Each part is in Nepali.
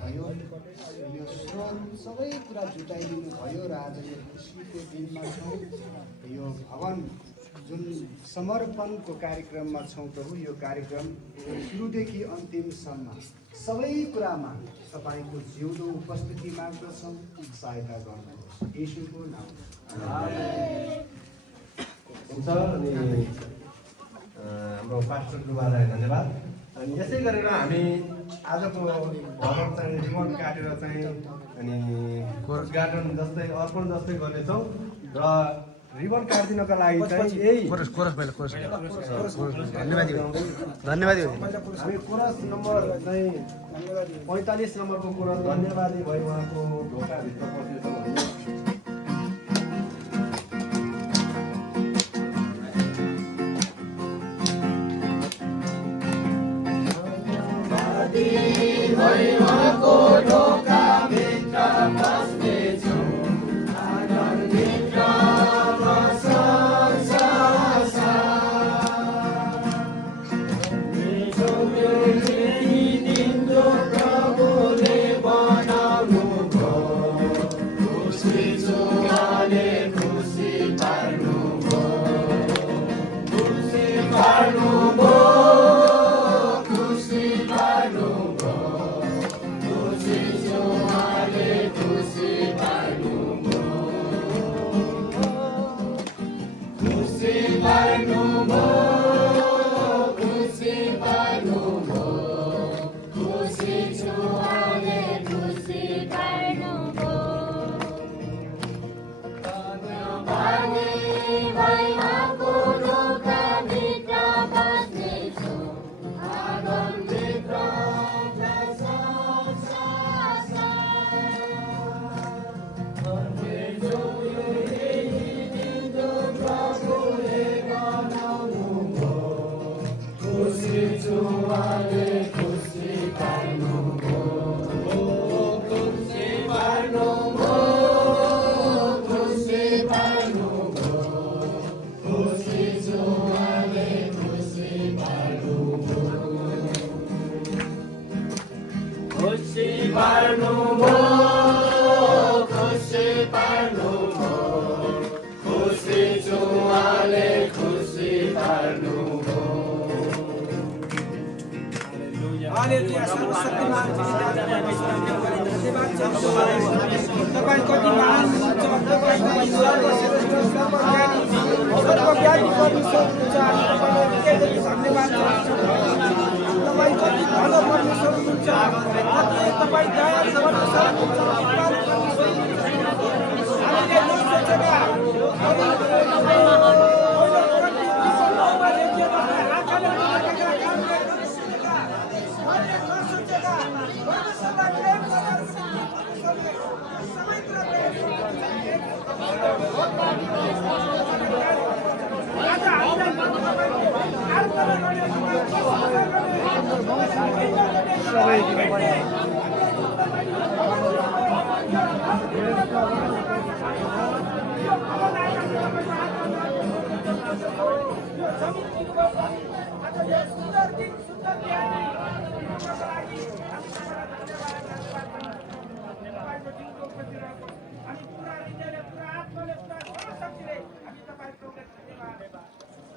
भयो, यो स्वर सबै कुरा जुटाइदिनु भयो र आज यो खुसीको दिनमा छौँ। यो भवन जुन समर्पणको कार्यक्रममा छौँ प्रभु, यो कार्यक्रम सुरुदेखि अन्तिमसम्म सबै कुरामा तपाईँको जिउँदो उपस्थिति माग्दछौँ, सहायता गर्नुहोस् येशूको नाममा। हुन्छ। अनि हाम्रो पास्टर गुरुबालाई धन्यवाद। अनि यसै गरेर हामी आजको भवन चाहिँ रिबन काटेर चाहिँ अनि उद्घाटन जस्तै अर्पण जस्तै गर्नेछौँ र रिबन काटिदिनको लागि चाहिँ यही धन्यवाद। हामी कोरस नम्बर चाहिँ 45 नम्बरको कोरस धन्यवादी भयो उहाँको ढोकाभित्र पसेछौँ।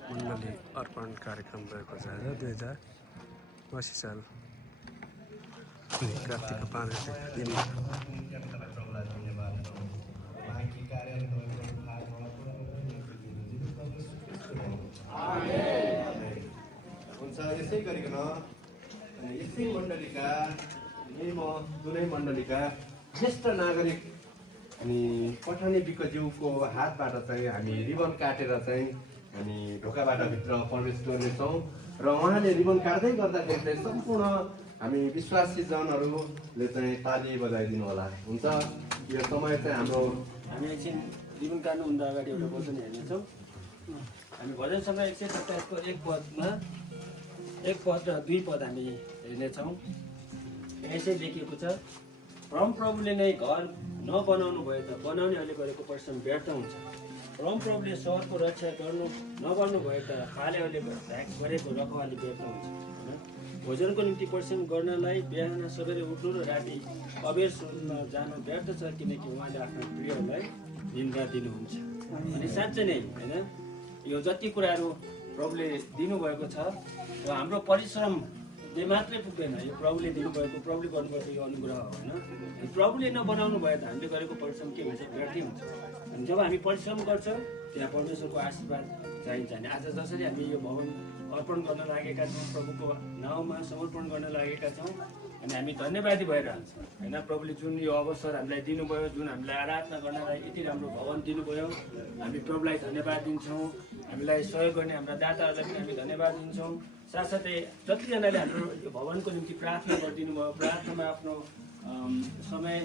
मण्डली अर्पण कार्यक्रम भएको छ आज 2080 साल कार्तिकको 5 दिन। हुन्छ। यसै गरिकन यसै मण्डलीका जुनै मण्डलीका ज्येष्ठ नागरिक अनि पठानी विकज्यूको हातबाट चाहिँ हामी रिबन काटेर चाहिँ हामी ढोकाबाट भित्र प्रवेश गर्नेछौँ र उहाँले रिबन काट्दै गर्दाखेरि चाहिँ सम्पूर्ण हामी विश्वासी जनहरूले चाहिँ ताली बजाइदिनु होला। हुन्छ। यो समय चाहिँ हाम्रो हामी एकछिन रिबन काट्नुभन्दा अगाडि एउटा वचन हेर्नेछौँ। हामी भजन सङ्घ 127 को 1 पदमा 1 पद र 2 पद हामी हेर्नेछौँ। यसै लेखिएको छ, परमप्रभुले नै घर नबनाउनु भए त बनाउनेहरूले गरेको परिश्रम व्यर्थ हुन्छ। परमप्रभुले सहरको रक्षा नगर्नु भए त पालेहरूले गरेको रखवाली व्यर्थ हुन्छ। भोजनको निम्ति परिश्रम गर्नलाई बिहान सबेरै उठ्नु र राति अबेर सुत्न जानु व्यर्थ छ, किनकि उहाँले आफ्नो प्रियलाई निन्द्रा दिनुहुन्छ। अनि साँच्चै नै होइन, यो जति कुराहरू प्रभुले दिनुभएको छ र हाम्रो परिश्रमले मात्रै पुग्दैन, यो प्रभुले दिनुभएको, प्रभुले गर्नुभएको यो अनुग्रह हो होइन। प्रभुले नबनाउनु भयो त हामीले गरेको परिश्रम के हुन्छ, व्यर्थै हुन्छ। अनि जब हामी परिश्रम गर्छौँ त्यहाँ परमेश्वरको आशीर्वाद चाहिन्छ। अनि आज जसरी हामी यो भवन अर्पण गर्न लागेका छौँ, प्रभुको नाउँमा समर्पण गर्न लागेका छौँ, अनि हामी धन्यवादी भइरहन्छौँ होइन। प्रभुले जुन यो अवसर हामीलाई दिनुभयो, जुन हामीलाई आराधना गर्नलाई यति राम्रो भवन दिनुभयो, हामी प्रभुलाई धन्यवाद दिन्छौँ। हामीलाई सहयोग गर्ने हाम्रा दाताहरूलाई पनि हामी धन्यवाद दिन्छौँ। साथसाथै जतिजनाले हाम्रो यो भवनको निम्ति प्रार्थना गरिदिनु भयो, प्रार्थनामा आफ्नो समय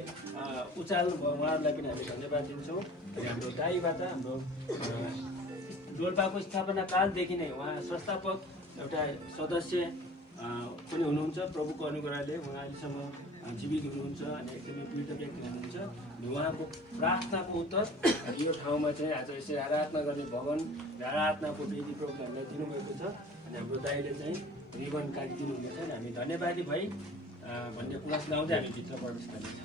उचाल्नु भयो, उहाँहरूलाई पनि हामी धन्यवाद दिन्छौँ। अनि हाम्रो दाईबाट हाम्रो डोल्पाको स्थापना कालदेखि नै उहाँ संस्थापक एउटा सदस्य पनि हुनुहुन्छ। प्रभुको अनुग्रहले उहाँ अहिलेसम्म जीवित हुनुहुन्छ अनि एकदमै पीडित व्यक्ति हुनुहुन्छ। उहाँको प्रार्थनाको उत्तर यो ठाउँमा चाहिँ आज यसरी आराधना गर्ने भवन र आराधनाको वेदी प्रभुले हामीलाई दिनुभएको छ। अनि हाम्रो दाइले चाहिँ रिबन काटिदिनु हुनेछ। हामी धन्यवादी भई भन्ने कुरा सुनाउँदै हामी भित्र प्रवेश गर्नेछौँ।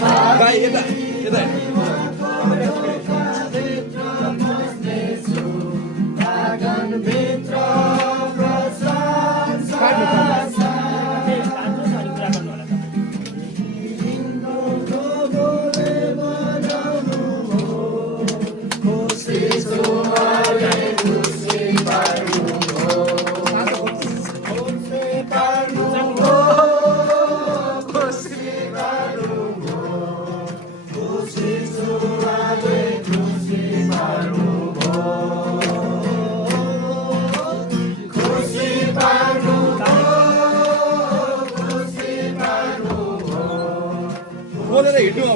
भाइ यता यता बोलेर हिँड्नु